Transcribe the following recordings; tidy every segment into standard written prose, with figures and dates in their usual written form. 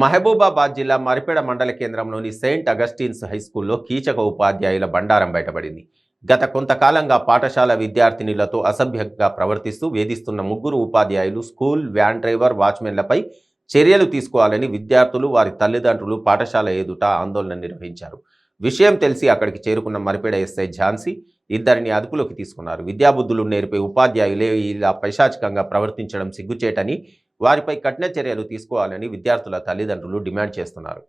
మహబూబాబాద్ జిల్లా మరిపేడ మండల కేంద్రంలోని సెయింట్ అగస్టిన్స్ హైస్కూల్లో కీచక ఉపాధ్యాయుల బండారం బయటపడింది. గత కొంతకాలంగా పాఠశాల విద్యార్థినులతో అసభ్యంగా ప్రవర్తిస్తూ వేధిస్తున్న ముగ్గురు ఉపాధ్యాయులు, స్కూల్ వ్యాన్ డ్రైవర్, వాచ్మెన్లపై చర్యలు తీసుకోవాలని విద్యార్థులు, వారి తల్లిదండ్రులు పాఠశాల ఎదుట ఆందోళన నిర్వహించారు. విషయం తెలిసి అక్కడికి చేరుకున్న మరిపేడ ఎస్ఐ ఝాన్సీ ఇద్దరిని అదుపులోకి తీసుకున్నారు. విద్యాబుద్ధులు నేర్పే ఉపాధ్యాయులే ఇలా పైశాచికంగా ప్రవర్తించడం సిగ్గుచేటని, వారిపై కఠిన చర్యలు తీసుకోవాలని విద్యార్థుల తల్లిదండ్రులు డిమాండ్ చేస్తున్నారు.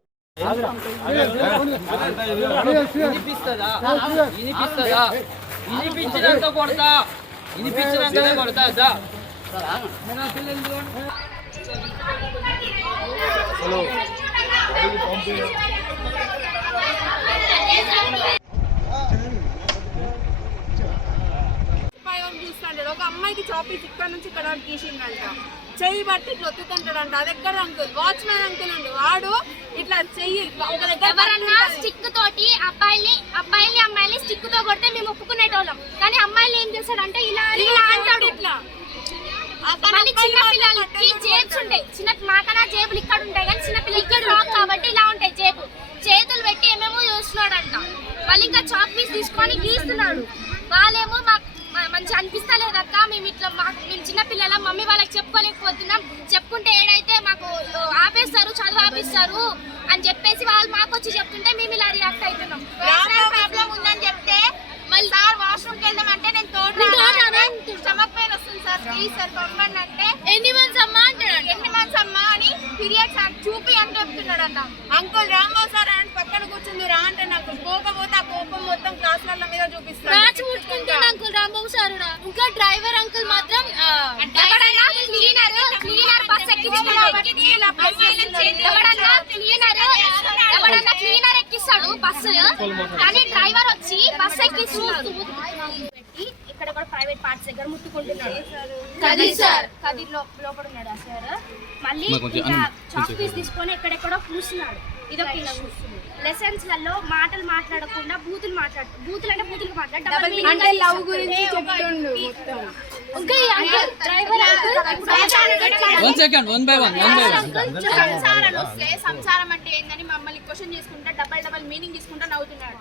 ఒక అమ్మాయికి చాపీస్ ఇక్కడ నుంచి ఇక్కడ తీసిందంట, చెయ్యి బట్టి ఇట్లా ఒత్తుతుంటాడంట. అది ఎక్కడ అంకుల్, వాచ్మెన్ అంకుల్ అండి, వాడు ఇట్లా చెయ్యి ఎవరన్నా స్టిక్ తోటి అమ్మాయిని స్టిక్ తో కొడితే మేము ఒప్పుకునేటోళ్ళం, కానీ అమ్మాయిలు ఏం చేస్తాడంటే ఇలా అంటాడు. ఇట్లా చిన్న పిల్లలకి జేబ్స్ ఉంటాయి, మాకన్నా జేబులు ఇక్కడ ఉంటాయి, కానీ చిన్న పిల్లలకి రాక్ కాబట్టి ఇలా ఉంటాయి జేబు. చేతులు పెట్టి ఏమేమో చూస్తున్నాడంట, మళ్ళీ ఇంకా చాక్ పీస్ తీసుకొని గీస్తున్నాడు. వాళ్ళేమో మాకు మంచి అనిపిస్తలేదక్క, మేము ఇట్లా మేము చిన్నపిల్లల మమ్మీ వాళ్ళకి చెప్పుకోలేకపోతున్నాం, చెప్పుకుంటే ఏడైతే మాకు ఆపేస్తారు, చదువు ఆపిస్తారు అని చెప్పేసి వాళ్ళు మాకు వచ్చి చెప్తుంటే మేము ఇలా రియాక్ట్ అవుతున్నాం. ప్రాబ్లం ఉందని చెప్తే మళ్ళీ సార్ వాష్రూమ్కి వెళ్దాం అంటే నేను స్టమక్ పెయిన్ వస్తుంది సార్, ప్లీజ్ సార్ పంపండి అంటే ఎన్ని మంత్స్ అమ్మా అంటున్నాడు, ఎన్ని మంత్స్ అమ్మా అని పీరియడ్స్ చూపి అని చెప్తున్నాడంట. అంకుల్ రాంబాబు సార్ అని పక్కన కూర్చుంది రా అంటే నాకు పోకపోతే ఆ కోపం మొత్తం క్లాసుల మీద చూపిస్తాను. అంకుల్ రాంబాబు సార్ ఇంకా డ్రైవర్ అంకుల్ మాత్రం క్లీనర్ బస్ ఎక్కిస్తాడు బస్సు, కానీ డ్రైవర్ వచ్చి బస్ ఎక్కిస్తున్నాడు. ఇక్కడ కూడా ప్రైవేట్ పార్ట్స్ దగ్గర ముట్టుకుంటున్నాడు. కదిర్ లోపల ఉన్నాడు సార్. మళ్ళీ చాక్ పీస్ తీసుకొని ఎక్కడెక్కడో పూస్తున్నాడు. ఇదొక లెసన్స్ లలో మాటలు మాట్లాడకుండా బూతులు మాట్లాడు సంసారం అంటే ఏందని మమ్మల్ని క్వశ్చన్ చేసుకుంటా డబల్ మీనింగ్ తీసుకుంటా నవ్వుతున్నాడు.